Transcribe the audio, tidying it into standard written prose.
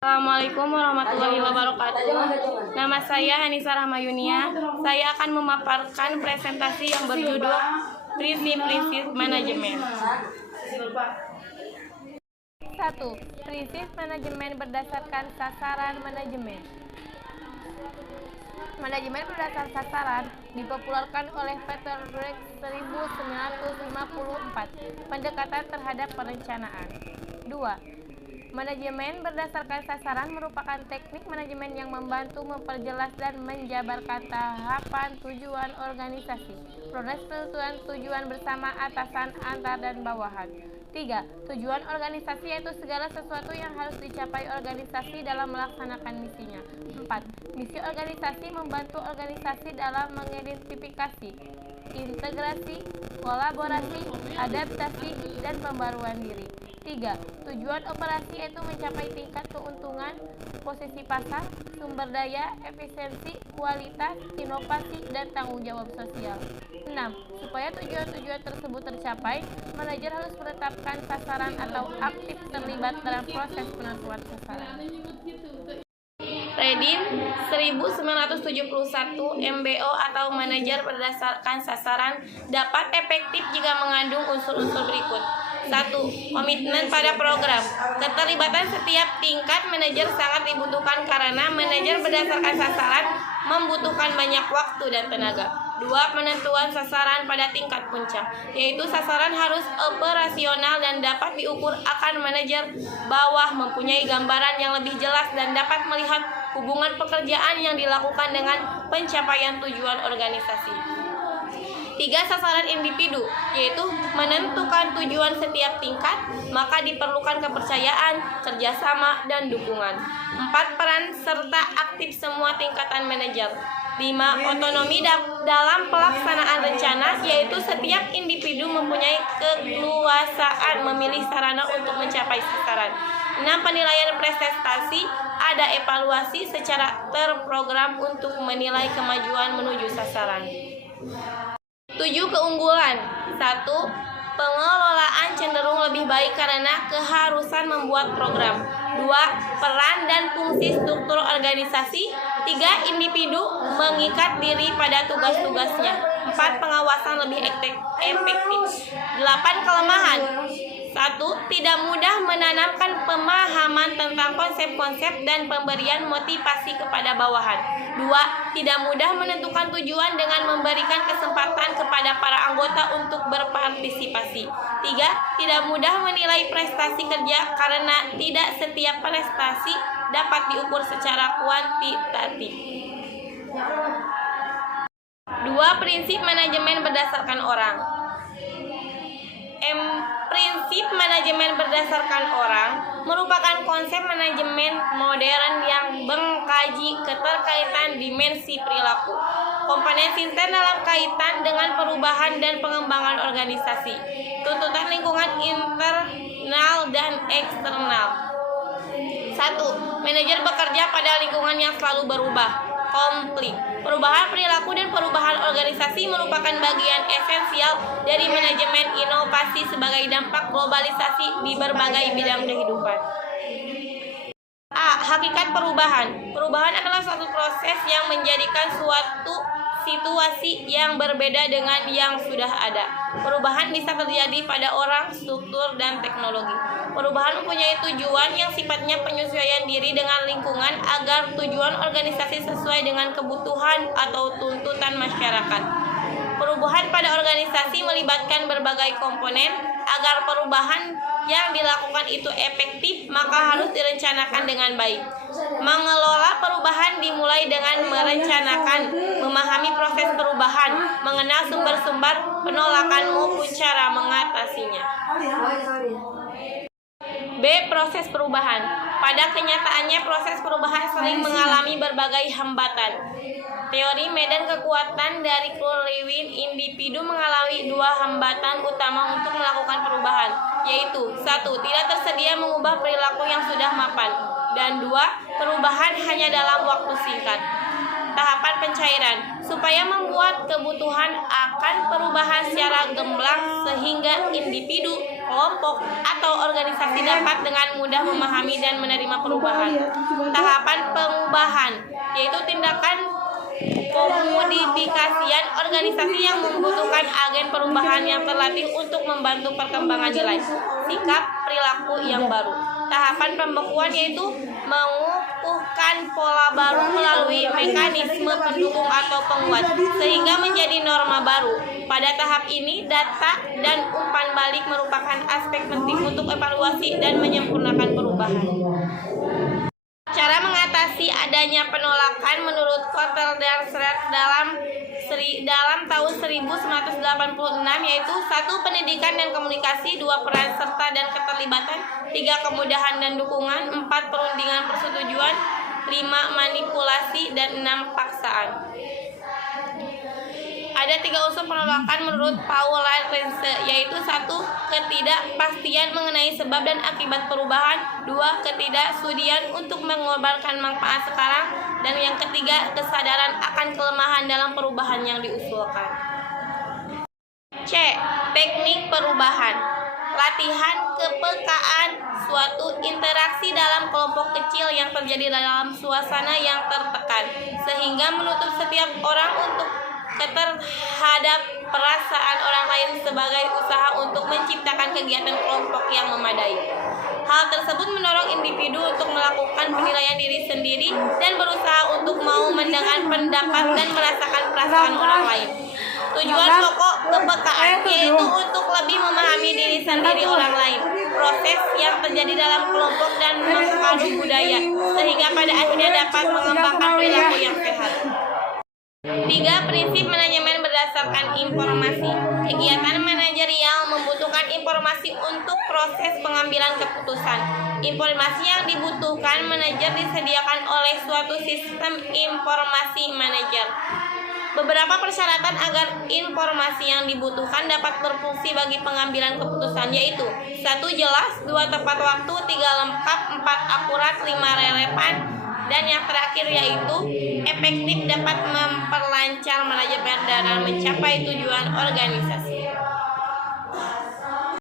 Assalamualaikum warahmatullahi wabarakatuh. Nama saya Anissa Rahmayunia. Saya akan memaparkan presentasi yang berjudul Prinsip-prinsip manajemen. 1. Prinsip manajemen berdasarkan sasaran manajemen. Manajemen berdasar sasaran dipopulerkan oleh Peter Drucker 1954. Pendekatan terhadap perencanaan. 2. Manajemen berdasarkan sasaran merupakan teknik manajemen yang membantu memperjelas dan menjabarkan tahapan tujuan organisasi, proses penentuan tujuan bersama atasan, antar, dan bawahan. 3. Tujuan organisasi yaitu segala sesuatu yang harus dicapai organisasi dalam melaksanakan misinya. 4. Misi organisasi membantu organisasi dalam mengidentifikasi, integrasi, kolaborasi, adaptasi, dan pembaruan diri. 3. Tujuan operasi yaitu mencapai tingkat keuntungan, posisi pasar, sumber daya, efisiensi, kualitas, inovasi, dan tanggung jawab sosial. 6. Supaya tujuan-tujuan tersebut tercapai, manajer harus menetapkan sasaran atau aktif terlibat dalam proses penentuan sasaran. Redin 1971 MBO atau manajer berdasarkan sasaran dapat efektif jika mengandung unsur-unsur berikut. 1. Komitmen pada program. Keterlibatan setiap tingkat manajer sangat dibutuhkan karena manajer berdasarkan sasaran membutuhkan banyak waktu dan tenaga. 2. Penentuan sasaran pada tingkat puncak, yaitu sasaran harus operasional dan dapat diukur akan manajer bawah mempunyai gambaran yang lebih jelas dan dapat melihat hubungan pekerjaan yang dilakukan dengan pencapaian tujuan organisasi. 3. Sasaran individu, yaitu menentukan tujuan setiap tingkat, maka diperlukan kepercayaan, kerjasama, dan dukungan. 4. Peran serta aktif semua tingkatan manajer. 5. Otonomi dalam pelaksanaan rencana, yaitu setiap individu mempunyai keleluasaan memilih sarana untuk mencapai sasaran. 6. Penilaian prestasi, ada evaluasi secara terprogram untuk menilai kemajuan menuju sasaran. 7. Keunggulan. 1. Pengelolaan cenderung lebih baik karena keharusan membuat program. 2. Peran dan fungsi struktur organisasi. 3. Individu mengikat diri pada tugas-tugasnya. 4. Pengawasan lebih efektif. 8. Kelemahan. 1. Tidak mudah menanamkan pemahaman tentang konsep-konsep dan pemberian motivasi kepada bawahan. 2. Tidak mudah menentukan tujuan dengan memberikan kesempatan kepada para anggota untuk berpartisipasi. 3. Tidak mudah menilai prestasi kerja karena tidak setiap prestasi dapat diukur secara kuantitatif. 2. Prinsip manajemen berdasarkan orang. Prinsip manajemen berdasarkan orang merupakan konsep manajemen modern yang mengkaji keterkaitan dimensi perilaku, komponen sinten dalam kaitan dengan perubahan dan pengembangan organisasi, tuntutan lingkungan internal dan eksternal. 1. Manajer bekerja pada lingkungan yang selalu berubah, konflik. Perubahan perilaku dan perubahan organisasi merupakan bagian esensial dari manajemen inovasi sebagai dampak globalisasi di berbagai bidang kehidupan. A. Hakikat perubahan. Perubahan adalah suatu proses yang menjadikan suatu situasi yang berbeda dengan yang sudah ada. Perubahan bisa terjadi pada orang, struktur, dan teknologi. Perubahan mempunyai tujuan yang sifatnya penyesuaian diri dengan lingkungan agar tujuan organisasi sesuai dengan kebutuhan atau tuntutan masyarakat. Perubahan pada organisasi melibatkan berbagai komponen. Agar perubahan yang dilakukan itu efektif, maka harus direncanakan dengan baik. Mengelola perubahan dimulai dengan merencanakan, memahami proses perubahan, mengenal sumber-sumber penolakan maupun cara mengatasinya. B. Proses perubahan. Pada kenyataannya, proses perubahan sering mengalami berbagai hambatan. Teori medan kekuatan dari Carl Lewin, individu mengalami 2 hambatan utama untuk melakukan perubahan, yaitu 1. Tidak tersedia mengubah perilaku yang sudah mapan, dan 2. Perubahan hanya dalam waktu singkat. Tahapan pencairan. Supaya membuat kebutuhan akan perubahan secara gamblang sehingga individu kelompok atau organisasi dapat dengan mudah memahami dan menerima perubahan. Tahapan pengubahan yaitu tindakan komodifikasian organisasi yang membutuhkan agen perubahan yang terlatih untuk membantu perkembangan nilai, sikap, perilaku yang baru. Tahapan pembekuan yaitu mengukuhkan pola baru melalui mekanisme pendukung atau penguat sehingga menjadi norma baru. Pada tahap ini, data dan umpan balik merupakan aspek penting untuk evaluasi dan menyempurnakan perubahan. Cara mengatasi adanya penolakan menurut Korteldorfer dalam tahun 1986 yaitu 1. Pendidikan dan komunikasi, 2. Peran serta dan keterlibatan, 3. Kemudahan dan dukungan, 4. Perundingan persetujuan, 5. Manipulasi, dan 6. Paksaan. Ada 3 unsur penolakan menurut Paul Rense, yaitu 1. Ketidakpastian mengenai sebab dan akibat perubahan, 2. Ketidaksudian untuk mengorbankan manfaat sekarang, dan yang ketiga, kesadaran akan kelemahan dalam perubahan yang diusulkan. C. Teknik perubahan. Latihan kepekaan, suatu interaksi dalam kelompok kecil yang terjadi dalam suasana yang tertekan, sehingga menutup setiap orang untuk terhadap perasaan orang lain sebagai usaha untuk menciptakan kegiatan kelompok yang memadai. Hal tersebut mendorong individu untuk melakukan penilaian diri sendiri dan berusaha untuk mau mendengar pendapat dan merasakan perasaan orang lain. Tujuan pokok kepekaan yaitu untuk lebih memahami diri sendiri orang lain, proses yang terjadi dalam kelompok dan mempengaruhi budaya, sehingga pada akhirnya dapat mengembangkan perilaku yang sehat. 3. Prinsip manajemen berdasarkan informasi. Kegiatan manajerial membutuhkan informasi untuk proses pengambilan keputusan. Informasi yang dibutuhkan manajer disediakan oleh suatu sistem informasi manajer. Beberapa persyaratan agar informasi yang dibutuhkan dapat berfungsi bagi pengambilan keputusan yaitu 1. Jelas, 2. Tepat waktu, 3. Lengkap, 4. Akurat, 5. Relevan, dan yang terakhir yaitu efektif dapat memperlancar manajemen dalam mencapai tujuan organisasi.